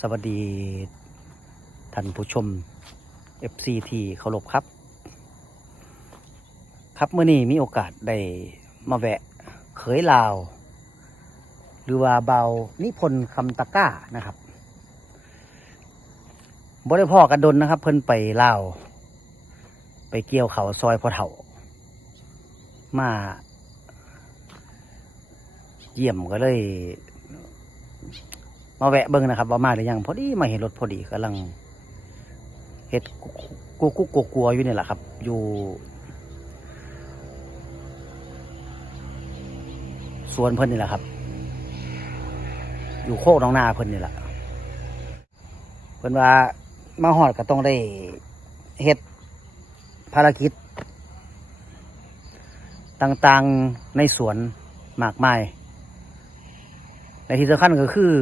สวัสดีท่านผู้ชม FC ที่เคารพครับ ครับเมื่อนี้มีโอกาสได้มาแวะเขยลาว หรือว่าเบานิพนธ์คำตะก้านะครับบ่ได้พ่อกันดนนะครับ เพิ่นไปลาว ไปเกี่ยวเขาซอยพอเถ่า มาเยี่ยมก็เลย มาแวะเบิ่งนะครับ ว่ามาหรือยังพอดีมาเห็นรถพอดีกำลังเฮ็ดกุกกุกกัวกัวๆอยู่นี่แหละครับ อยู่ สวนเพิ่นนี่แหละครับ อยู่โคกน้องนาเพิ่นนี่แหละเพิ่นว่ามาหอดก็ต้องได้เฮ็ดภารกิจ ต่างๆในสวนมากมายในที่สำคัญก็คือ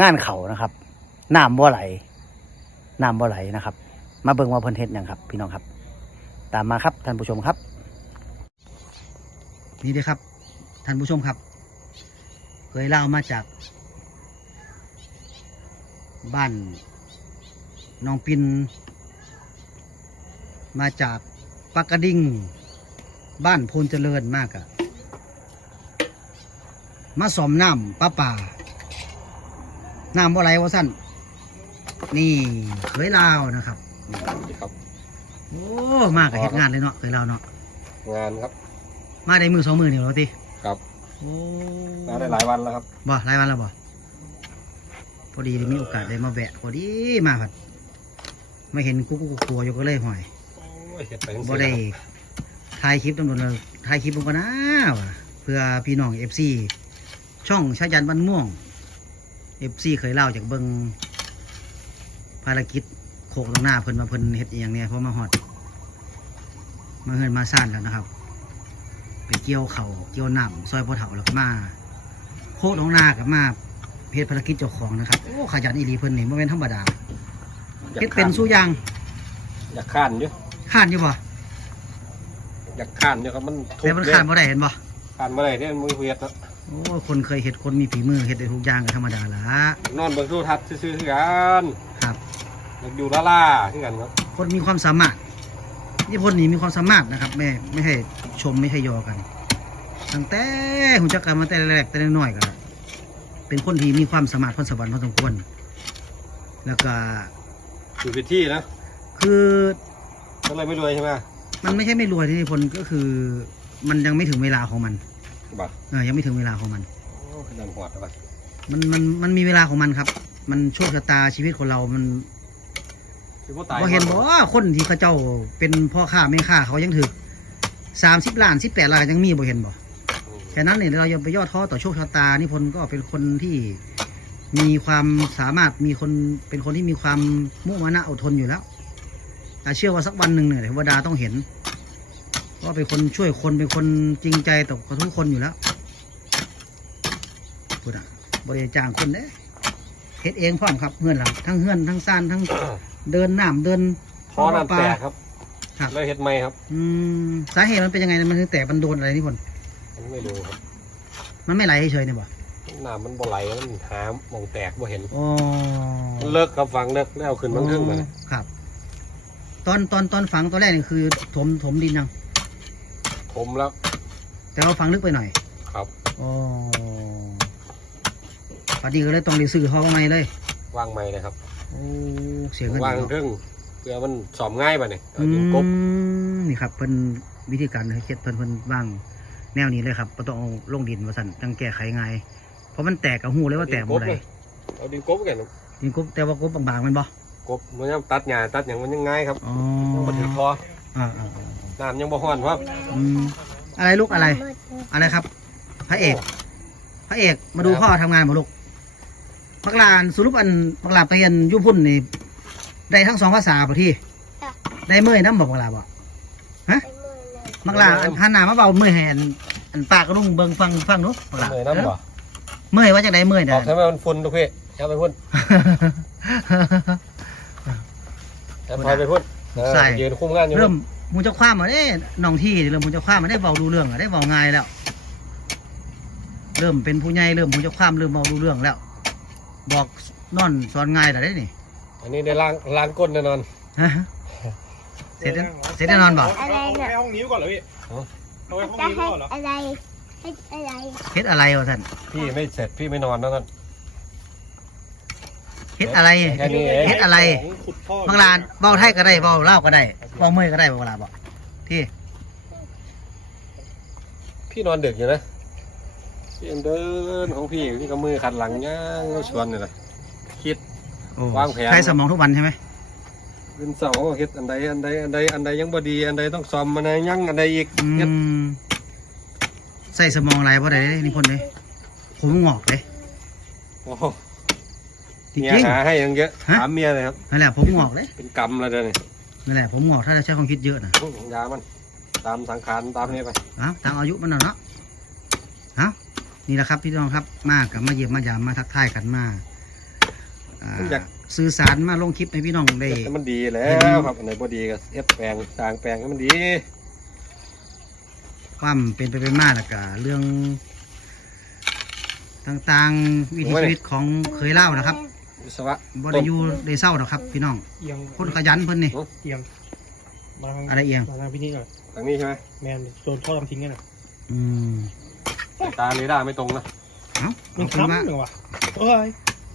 งานเขานะครับน้ำบ่ไหลน้ำบ่ไหลนะครับ มาเบิ่งว่าเพิ่นเฮ็ดหยังครับ พี่น้องครับ ตามมาครับท่านผู้ชมครับ นี่เด้ครับ ท่านผู้ชมครับ เคยเล่ามาจาก บ้านน้องปิน มาจากปักกระดิ่งบ้านโพนเจริญมากอะมาสอมน้ำป้าป่า น้ำบ่ไหลว่าสั้นนี่เคยลาวนะครับ ครับ โอ้มากกับเหตุงานเลยเนาะเคยลาวเนาะงานครับ มาได้มือสองมือนี่เหรอติครับโอ้มาได้หลายวันแล้วครับบ่หลายวันแล้วบ่พอดีได้มีโอกาสได้มาแวะพอดีมาผัดมาเห็นกุ๊กกุ๊กกลัวอยู่ก็เลยหอยโอ้ยเห็ดไปทั้งบ่ได้ถ่ายคลิปตำรวจเลยถ่ายคลิปลงกันนะว่ะเพื่อพี่น้องเอฟซีช่องชายันบ้านม่วง เอฟซีเคยเล่าจากเบิงภารกิจโคกตรงหน้าเพิ่นมาเพิ่นเฮ็ดอหย่างเนี้ยเพราะมาฮอด มาเฮินมาซ่านแล้วนะครับ ไปเกี่ยวเขาวเกี่ยวน้ำซอยพ่อเฒ่าแล้วก็มา โคกตรงหน้ากับมาเฮ็ดภารกิจเจ้าของนะครับโอ้ขยันอีหลีเพิ่นนี่บ่แม่นธรรมดาอยาเฮ็ดกเป็นข้านสู้อยางอยากข้านอยู่ข้านอยู่บ่อยากข้านอยู่ครับมันทุแต่มันข้านบ่ได้เห็นบ่ข้านเมื่อไหร่ที่มันมือเวียดนะโอ้คนเคยเห็ดคนมีฝีมือเห็ดได้ทุกอย่างก็ธรรมดาละนอนเบิ่งโทรทัศน์ซื่อๆคือกันครับ อยากอยู่ล่าล่าๆคือกันครับ คนมีความสามารถนี่พลนี่มีความสามารถนะครับไม่ไม่ให้ชมไม่ให้ยอกันตั้งแต่หุ่นจักกันมาแต่แรกแต่น้อยๆก็เป็นคนที่มีความสามารถพรสวรรค์พอสมควร แล้วก็อยู่ผิดที่นะคือก็เลยไม่รวยใช่ไหมมันไม่ใช่ไม่รวยที่พลก็คือ มันยังไม่ถึงเวลาของมัน บัตรเออยังไม่ถึงเวลาของมัน โอ้ขนาดหัวบัตรมันมันมันมีเวลาของมันครับ มันโชคชะตาชีวิตคนเรามันคือว่าตายพอเห็นบอกว่าคนที่เขาเจ้าเป็นพ่อค้าแม่ค้าเขายังถึกสามสิบล้านสิบแปดล้านยังมีบ่เห็นบ่อืมแค่นั้นเนี่ยเราอย่าไปย่อท้อต่อโชคชะตานิพนธ์ก็เป็นคนที่มีความสามารถมีคนเป็นคนที่มีความมุ่งมั่นอดทนอยู่แล้วแต่เชื่อว่าสักวันหนึ่งเนี่ยเทวดาต้องเห็น เพราะว่าเป็นคนช่วยคนเป็นคนจริงใจต่อทุกคนอยู่แล้วพูดอะบริจางคนเด้เฮ็ดเองพร้อมครับเฮือนหลังทั้งเฮือนทั้งซ่านทั้งเดินน้ำเดินพอน้ำแตกครับครับเลยเห็ดไหมครับ อืมสาเหตุมันเป็นยังไงมันถึงแตกมันโดนอะไรนี่พนมันไม่รู้ครับ มันไม่ไหลเฉยๆเนี่ยบ่น้ำมันบ่ไหลมันหามมองแตกบ่เห็นอ๋อมันเลิกครับฟังเลิกแล้วเอาขึ้นมันทึ่งมาเลยครับ ตอนตอนตอนฝังตอนแรกนี่คือ ถมถมดินยัง ผมแล้ว แต่ว่าฝังลึกไปหน่อยครับอ๋อปดีก็เลยต้องรีซื้อท่อใหม่เลยวางไม้เลยครับโอ้เสียเงินวางอีกเนาะทึ่งเพื่อมันสอมง่ายป่ะเนี่ยเอาอืดินกบมนี่ครับเพิ่นวิธีการเฮ็ดเพิ่นเพิ่นวางแนวนี้เลยครับบ่ต้องเอาลงดินมาสั่นจังแก้ไขง่ายเพราะมันแตกกับหูเลยว่าแตกบ่ได้เอาดินกบกันดินกบแต่ว่ากบบางๆแมันบ่กบมันยังตัดหญ้าตัดอย่างมันยังง่ายครับอ๋อยังมาถือคอ อ่าอ่าอ่าน้ำยังบ่ฮ้อนครับอืมอะไรลูกอะไร อะไรครับ พระเอก พระเอก มาดูพ่อทำงานบ่ลูกพักลานสรุปอันพักลาไปเรียนอยุพุ่นนี่ได้ทั้งสองภาษาป่ะที่จ้ะ ได้เมื่อยน้ำบอกพักลาบ่พักลาอันหันหน้ามาเบาเมื่อยแหนอันปากก็ต้องเบิ่งฟังฟังหนูพักลาเลยน้ำบ่เมื่อยว่าจากไหนเมื่อยบเด้ออกใช่ไหมมันฝุ่นทุกพี่อย่าไปพุ่นอย่าพายไปพุ่น เออใส่ยืนคุมงานอยู่เริ่มมูจะคว้ามาได้น้องที่เริ่มมูจะคว้ามาได้เบาดูเรื่องอะได้เบาง่ายแล้ว เริ่มเป็นผู้ใหญ่เริ่มมูจะคว้ามเริ่มเบาดูเรื่องแล้ว บอกนอนสอนง่ายแต่ได้นี่อันนี้ได้ล้างล้างก้นแน่นอนฮะเสร็จแล้วเสร็จแน่นอนบ่อะไรเอาเนี่ย ไปห้องนี้ก่อนเหรอพี่อ๋อเอาไปห้องจะนี้ให้ก่อนเหรออะไรให้อะไรเฮ็ดอะไรวะท่านพี่ไม่เสร็จพี่ไม่นอนแล้วนั่น เฮ็ดอะไรแค่นี้เอง เฮ็ดอะไรของขุดท่อบางลานเว้าไทยก็ได้เว้าลาวก็ได้เว้าเมื่อยก็ได้เวลาบอกที่พี่นอนดึกอยู่นะพี่ยังเดินของพี่พี่ก็มือขัดหลังย่างแล้วชวนนี่แหละคิดโอ้วางแผน ใช้สมองทุกวันใช่ไหมขึ้นเสาเฮ็ดอันใดอันใดอันใดอันใดยังบ่ดีอันใดต้องซ่อมอันใดยังอันใดอีกอืเฮ็ดมใส่สมองอะไรบ่ได้เด้นี่คนเลยผมงอกเลยโอ้โห จริเมียงหาให้ยังเยอะฮะถามเมียเลยครับๆนั่นแหละผมงอกเลยเป็นกรรมแล้วเดี๋ยวนี้นั่นแหละผมงอกถ้าเราใช้ความคิดเยอะนะยามัน ตามสังขารตามนี้ไปเอ้าตามอายุมันน่ะเนาะเอ้านี่แหละครับพี่น้องครับมากับมาเยี่ยมมายามมาทักทายกันมาอ่าสื่อสารมาลงคลิปให้พี่น้องได้เฮ็ดให้มันดีแล้วครับอันไหนบ่ดีก็เฮ็ดแปลงสร้างแปลงให้มันดี ความเป็นไปเป็นมาแล้วก็เรื่องต่างๆวิถีชีวิตของเคยเล่านะครับ วิศวะบ่ได้อยู่ได้เศร้าหรอกครับ พี่น้อง เอียงคนขยันเพิ่นนี่ เอียงมาทางอะไรเอียง มาทางพี่นี่ก่อนทางนี้ใช่ไหมแมนโดนท่อทำทิ้งกันน่ะอืมสายตาเรดาร์ไม่ตรงนะ เอ้ามัเอานเป็นว่า ค้ำหนึ่งว่ะเอ้ย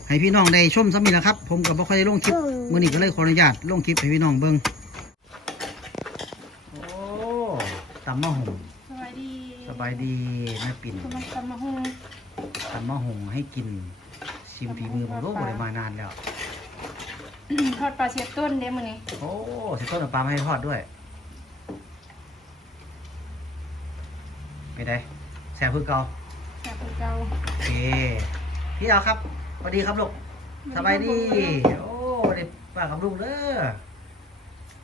ให้พี่น้องได้ชมซ้ำนี่นะครับ ผมก็บ่ค่อยได้ลงคลิปมื้อนี้ก็เลยขออนุญาตลงคลิปให้พี่น้องเบิ่งโอ้ตำมะหงสวัสดีสบายดีแม่ปิ่นคุณมันตำมะฮงตำมะหงให้กิน ชิมฝีมือผมโลกบ่ได้มานานแล้ว ทอดปลาเชียต้นเด้มื้อนี้โอ้สิต้นเอาปลามาให้ทอดด้วยไปได้แซ่บคือเก่าจากภูเก่าโอเคพี่เอาครับสวัสดีครับลูกสบายดีโอ้เด็กป้ากับลูกเด้อ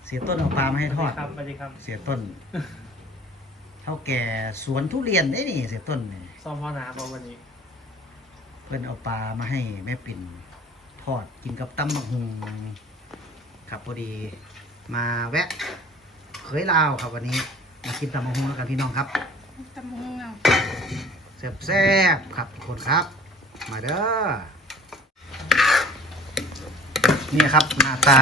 เสียต้นเอาปลามาให้ทอดครับสวัสดีครับ เสียต้นเท่าแก่สวนทุเรียนได้นี่ เสียต้นนี่ซ่อมพ่อน้ำมาวันนี้ เพิ่นเอาปลามาให้แม่ปิ่นทอดกินกับตำบักหุงครับพอดีมาแวะเคยลาวครับวันนี้มากินตำบักหุงแล้วกันพี่น้องครับตำมะฮงเอาแซ่บๆครับทุกคนครับ มาเด้อนี่ครับหน้าตา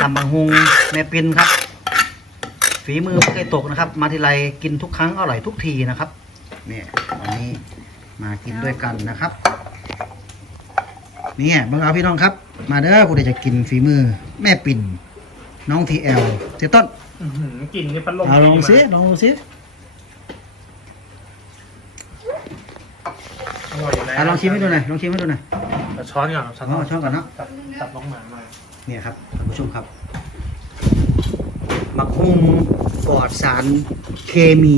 ตำบังฮุงแม่ปินครับ ฝีมือไม่เคยตกนะครับ มาทีไรกินทุกครั้งอร่อยทุกทีนะครับเนี่ยวันนี้ มากินด้วยกันนะครับเนี่ยเบิ่งเอาพี่น้องครับ มาเด้อผู้ใดจะกินฝีมือ แม่ปิ่น น้องทีเอลเจต้นกลิ่นนี่พัดลมเอาลองซิลองดูซิอร่อยอยู่แล้วอะลองชิมให้ดูหน่อยลองชิมให้ดูหน่อยเอาช้อนก่อนเอาช้อนอ๋อชอบกันเนาะ ตับตับน้องหมามาเนี่ยครับท่านผู้ชมครับมักฮุงปลอดสารเคมี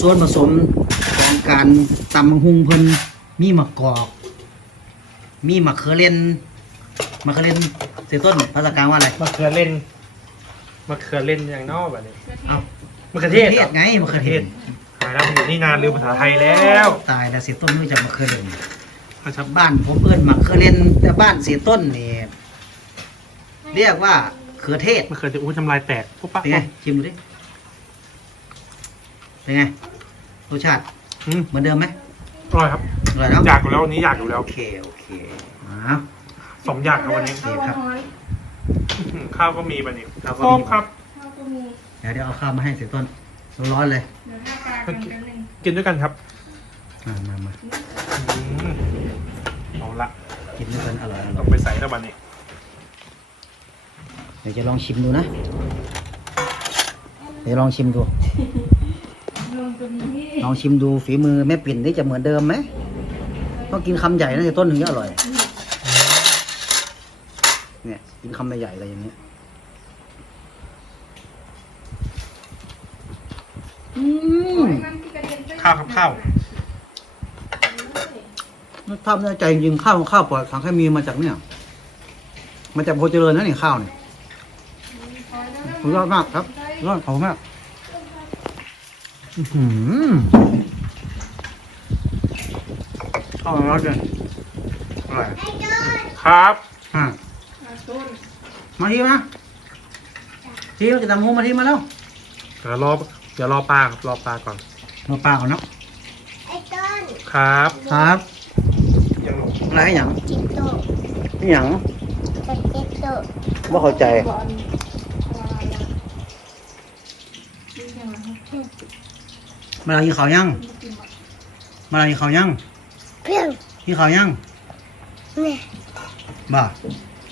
ส่วนผสมของ การตำมักฮุงเพิ่นมีมะกอก มีมะเขือเล่นมะเขือเล่นเสียต้นภาษากลางว่าอะไรมะเขือเล่นมะเขือเล่นอย่างนอกแบบนี้เกลือเทเอ้าศมะเขือเทศเทศไงมะเขือเทศหายแล้วผมอยู่นี่นานลืมภาษาไทยแล้ว ตายแล้วเสียต้นไม่รู้จักมะเขือเล่นนะครับบ้านผมเอิ้นมะเขือเล่นแต่บ้านเสียต้นนี่เรียกว่าเขือเทศมะเขือเทศอู้ทำลายแตกปุ๊บปั๊บเป็นไงชิมดูดิเป็นไงรสชาติ อืมเหมือนเดิมไหมอร่อยครับ อร่อยแล้วอยากอยู่แล้ววันนี้อยากอยู่แล้วโอเคโอเคอ่า สองอย่างครับวันนี้โอเคครับข้าวร้อนอื้อหือข้าวก็มีบันนี้ข้าวก็ส้มมีครับ ข้าวก็มีเดี๋ยวเดี๋ยวเอาข้าวมาให้เสียต้นร้อนๆเลยเดี๋ยวหน้าปลากันแป๊บนึงกินด้วยกันครับมามามาอืมเอาละกินด้วยกันอร่อยอร่ต้ออยงไปใส่แล้วบันนี้เดี๋ยวจะลองชิมดูนะ เดี๋ยวลองชิมดู ลงตรงนี้ลองชิมดูฝีมือแม่ปิ่นนี่จะเหมือนเดิมไหมต้องกินคำใหญ่นะเสียต้นถึงจะอร่อย เนี่ย กินคำใหญ่ๆอะไรอย่างเงี้ยอืมมันที่กระเด็นไปข้าวครับข้าวถ้าไม่ได้ใจจริงๆข้าวข้าวปลอดสารเคมีมาจากเนี่ยมาจากโพเจริญนะนี่ข้าวเนี่ยสุดยอดมากครับสุดยอดขอบคุณมาก อื้อหือข้าวร้อนเลยอร่อยครับอะอะต้นมาทีมาทีเราจะทำหมูมาทีมาแล้วเดี๋ยวรอเดี๋ยวรอปลาครับรอปลาก่อนมาปลาก่อนเนาะไอ้ต้นครับครับจังหวะอะไรให้หยังจิตโตให้หยังกับจิตโตบ่เข้าใจ บอลอะไรอะดูอย่างนั้นเพิ่ม มาลากินข้าวยังกินหมดมาลากินข้าวยังเพียงกินข้าวยังเนี่ยบ่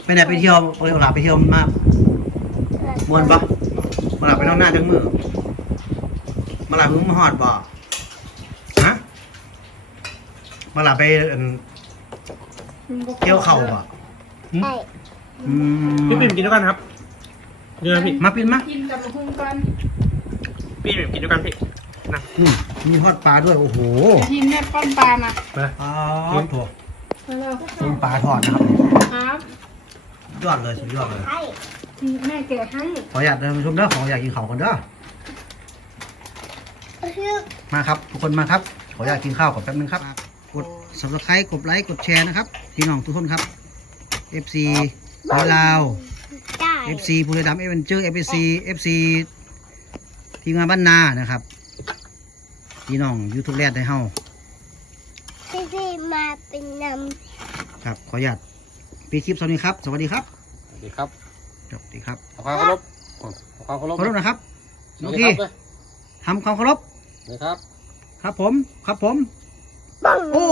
ไปไหนไปเที่ยวไปหลาไปเที่ยวมาม่วนปะมาลาไปนอกหน้าจังมือมาลาเพิ่งมาฮอดบ่ฮะมาลาไปอั่นมันก็เกี่ยวเข่าบ่หึไอ้อืมพี่ปิ่มกินด้วยกันครับเนื้อพี่มาปินมากินกับมะฮุ่งกันพี่ปิ่มกินด้วยกันพี่ นะอืมมีทอดปลาด้วยโอ้โหแต่ทีมเนี่ยป้อนปลานะมาอ๋อถั่วมาแล้วต้มปลาทอดนะครับครับยอดเลยสุดยอดเลยไอ้แม่แกะให้ขออยากเดินชมเด้อขออยากกินข้าวกันเด้อเพียงมาครับ ทุกคนมาครับ ขออยากกินข้าวก่อนแป๊บนึงครับกด subscribe กดไลค์กดแชร์นะครับพี่น้องทุกคนครับ FC ลาวลาวได้ FC ภูเรือดำเอเวนเจอร์ FC FC ทีมงานบ้านนานะครับ พี่น้องยูทูบแรกได้เฮาพี่พี่มาเป็นนครับ ขออยากปีคลิปสวัสดีครับ สวัสดีครับสวัสดีครับสวัสดีครับเอาความเคารพเอาความเคารพขอรบนะครับสน้วัอสงดีทีครับทำความเคารพเลยครับ ครับผม ครับผมำปังโอ้